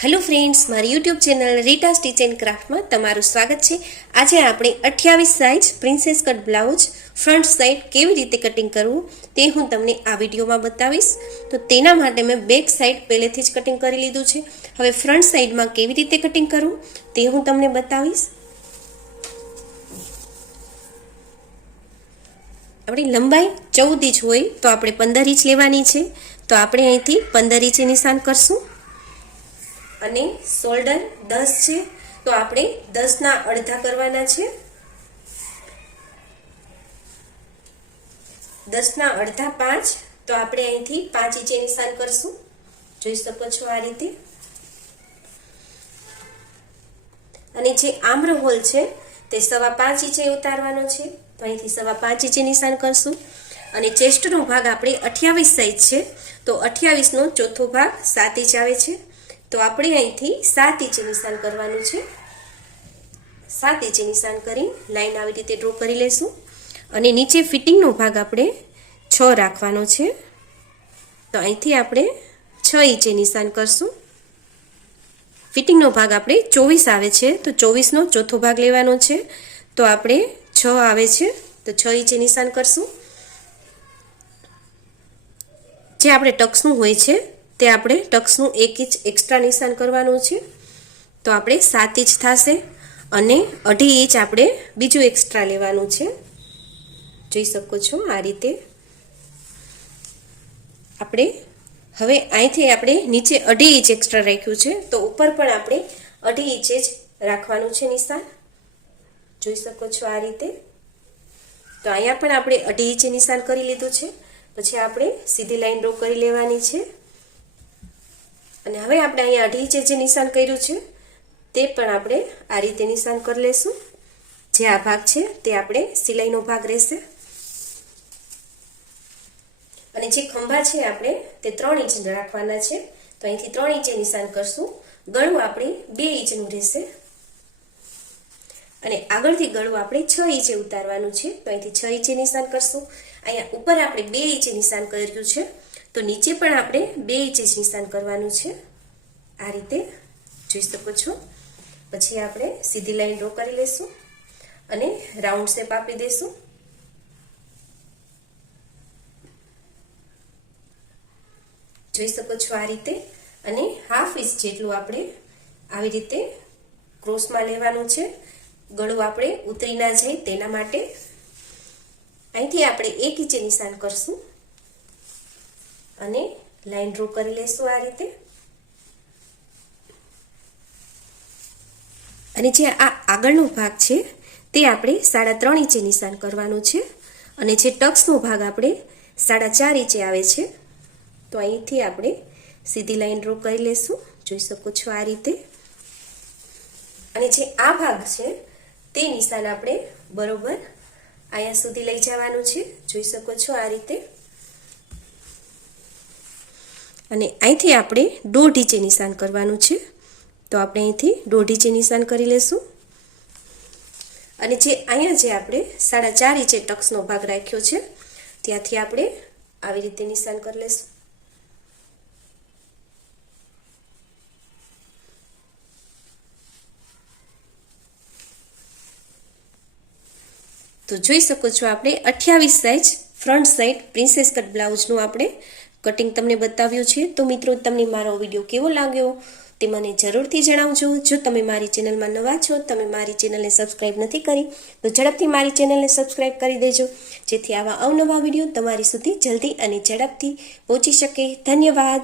Hello friends મારી YouTube channel Rita stitch and ક્રાફ્ટમાં તમારું સ્વાગત છે. આજે આપણે અઠ્યાવીસ size princess cut blouse front side કેવી રીતે કટિંગ કરવું તે હું તમને આ વિડીયોમાં બતાવીશ. તો તેના માટે મેં બેક સાઈડ પહેલેથી જ કટિંગ કરી લીધું છે. હવે ફ્રન્ટ સાઈડમાં કેવી રીતે કટિંગ કરવું તે હું તમને બતાવીશ. આપણી લંબાઈ ચૌદ ઇંચ હોય તો આપણે પંદર ઇંચ લેવાની છે. તો આપણે અહીંથી પંદર ઇંચે નિશાન કરશું. અને શોલ્ડર દસ છે. તો આપણે દસના અડધા કરવાના છે. દસના અડધા પાંચ. તો આપણે અહીંથી પાંચ ઇંચે નિશાન કરશું. જોઈ શકો છો આ રીતે. અને જે આમ્ર હોલ છે તે સવા પાંચ ઇંચે ઉતારવાનો છે. તો અહીંથી સવા પાંચ ઇંચે નિશાન કરશું. અને ચેસ્ટનો ભાગ આપણે અઠ્યાવીસ સાઈઝ છે. તો અઠ્યાવીસનો ચોથો ભાગ સાત ઇંચ આવે છે. તો આપણે અહીંથી સાત ઇંચે નિશાન કરવાનું છે. સાત ઇંચે નિશાન કરી લાઈન આવી રીતે ડ્રો કરી લેશું. અને નીચે ફિટિંગનો ભાગ આપણે છ રાખવાનો છે. તો અહીંથી આપણે છ ઇંચે નિશાન કરશું. ફિટિંગનો ભાગ આપણે ચોવીસ આવે છે, તો ચોવીસનો ચોથો ભાગ લેવાનો છે. તો આપણે છ આવે છે, તો છ ઇંચે નિશાન કરશું. જે આપણે ટક્સનું હોય છે, તે આપણે ટક્સનું એક ઇંચ એક્સ્ટ્રા નિશાન કરવાનું છે. તો આપણે સાત ઇંચ થશે અને અઢી ઇંચ આપણે બીજું એક્સ્ટ્રા લેવાનું છે. જોઈ શકો છો આ રીતે. આપણે હવે અહીંથી આપણે નીચે અઢી ઇંચ એક્સ્ટ્રા રાખ્યું છે. તો ઉપર પણ આપણે અઢી ઇંચે જ રાખવાનું છે નિશાન. જોઈ શકો છો આ રીતે. તો અહીંયા પણ આપણે અઢી ઇંચે નિશાન કરી લીધું છે. પછી આપણે સીધી લાઈન ડ્રો કરી લેવાની છે. અને હવે આપણે અહીંયા અઢી ઇંચે જે નિશાન કર્યું છે, તે પણ આપણે આ રીતે નિશાન કરી લેશું. જે આ ભાગ છે, તે આપણે સિલાઈનો ભાગ રહેશે. અને જે ખંભા છે આપણે તે ત્રણ ઇંચ રાખવાના છે. તો અહીંથી ત્રણ ઇંચે નિશાન કરશું. ગળું આપણે બે ઇંચનું રહેશે. અને આગળથી ગળું આપણે છ ઇંચે ઉતારવાનું છે. તો અહીંથી છ ઇંચે નિશાન કરશું. અહીંયા ઉપર આપણે બે ઇંચે નિશાન કર્યું છે. તો નીચે પણ આપણે બે ઇંચે જ નિશાન કરવાનું છે. આ રીતે જોઈ શકો છો. પછી આપણે સીધી લાઈન ડ્રો કરી લેશું અને રાઉન્ડ શેપ આપી દઈશું જોઈ શકો છો આ રીતે. અને હાફ ઇંચ જેટલું આપણે આવી રીતે ક્રોસમાં લેવાનું છે. ગળું આપણે ઉતરી ના જાય તેના માટે. અહીંથી આપણે એક ઇંચે નિશાન કરશું. અને લાઈન ડ્રો કરી લેશું આ રીતે. અને જે આ આગળનો ભાગ છે, તે આપણે સાડા ત્રણ ઇંચે નિશાન કરવાનું છે. અને જે ટક્સનો ભાગ આપણે સાડા ચાર ઇંચે આવે છે. તો અહીંથી આપણે સીધી લાઈન ડ્રો કરી લેશું. જોઈ શકો છો આ રીતે. અને જે આ ભાગ છે, તે નિશાન આપણે બરોબર અહીંયા સુધી લઈ જવાનું છે. જોઈ શકો છો આ રીતે. અને અહીંથી આપણે દોઢ ઇંચે નિશાન કરવાનું છે. તો આપણે અહીંથી દોઢ ઇંચે નિશાન કરી લેશું. અને જે અહીંયા જે આપણે સાડા ચાર ઇંચે ટક્સનો ભાગ રાખ્યો છે, ત્યાંથી આપણે આવી રીતે નિશાન કરી લેશું. તો જોઈ શકો છો આપણે અઠ્યાવીસ size, front side princess cut બ્લાઉઝનું આપણે કટિંગ તમને બતાવ્યું છે. તો મિત્રો, તમને મારો વીડિયો કેવો લાગ્યો તે મને જરૂરથી જણાવજો. જો તમે મારી ચેનલમાં નવા છો, તમે મારી ચેનલને સબસ્ક્રાઈબ નથી કરી, તો ઝડપથી મારી ચેનલને સબસ્ક્રાઈબ કરી દેજો. જેથી આવા અવનવા વીડિયો તમારી સુધી જલ્દી અને ઝડપથી પહોંચી શકે. ધન્યવાદ.